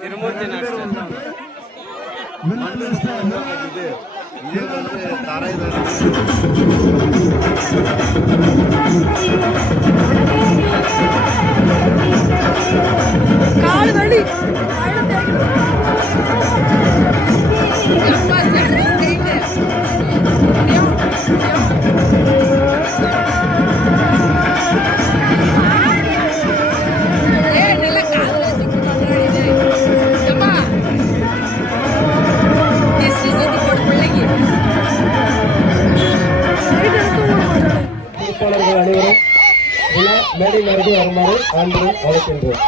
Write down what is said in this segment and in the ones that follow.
திருமூர்த்தி இது வந்து தரை மேடையில் இருந்து வருமாறு ஆண்டுடன் அழைக்கின்றோம்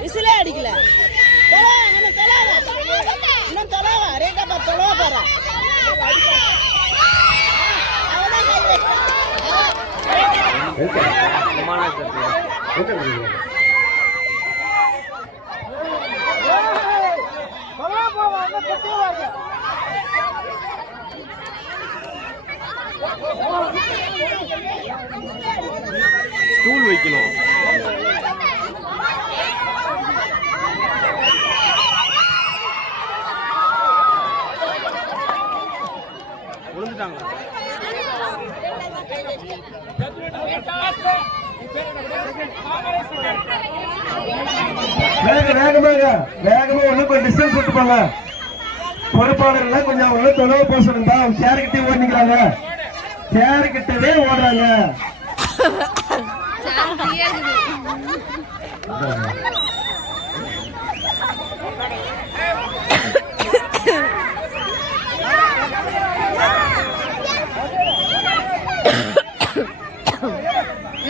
விசிலே அடிக்கல இன்னும் தொலைவா. தொலைவா. அவதான் கை. ஸ்டூல் வைக்கணும். விழுந்துட்டாங்களா? வேக வேகமாக வேகமா ஒண்ணு கொஞ்சம் டிஸ்டன்ஸ் விட்டுப்பாங்க பொறுப்பாளர்கள் கொஞ்சம் உள்ள தொலைவு போக சொல்லுங்க சேருக்கிட்டே ஓடிக்கிறாங்க. சேருக்கிட்டவே ஓடுறாங்க.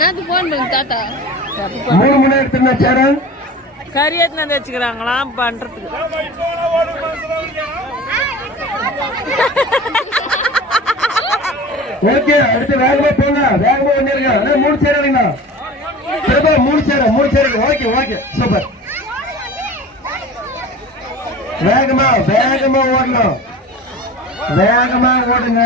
எனக்கு ஃபோன் பண்ணு தாத்தா. மூணு மணி எடுத்துருந்தா சேர கறி எடுத்துன்னு வச்சுக்கிறாங்களாம் பண்றதுக்கு. ஓகே அடுத்து வேகமா போங்க. வேகமா வந்துருங்க. அண்ணா, மூணு சேர் எடுங்கண்ணா திரும்ப மூணு சேர் மூணு சேர் ஓகே ஓகே. சூப்பர். வேகமா வேகமா ஓடணும். வேகமா ஓடுங்க.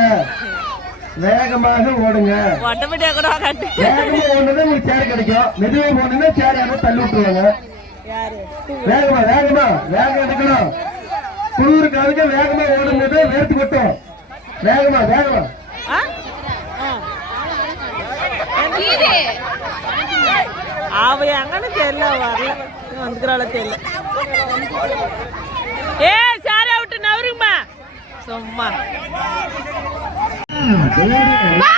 வேகமாக ஓடுங்க. ஒட்டப்பட்டியா கூட கட்டு வேகமா ஓடுனது உங்களுக்கு சேர் கிடைக்கும். மெதுவா போனீங்கன்னா சேர் யாரும் தள்ளி விட்டுருவாங்க. யாரு? வேகமா வேகமா வேகம் எடுக்கணும். குளிருக்கு அதுக்கு வேகமா ஓடும்போது வேர்த்து கொட்டும். வேகமா வேகமா. அவ எங்கன்னு தெரியல வரல. வந்துக்கிறாள தெரியல. ஏ சாரா விட்டு நவருங்கம்மா. சும்மா. வேகமா.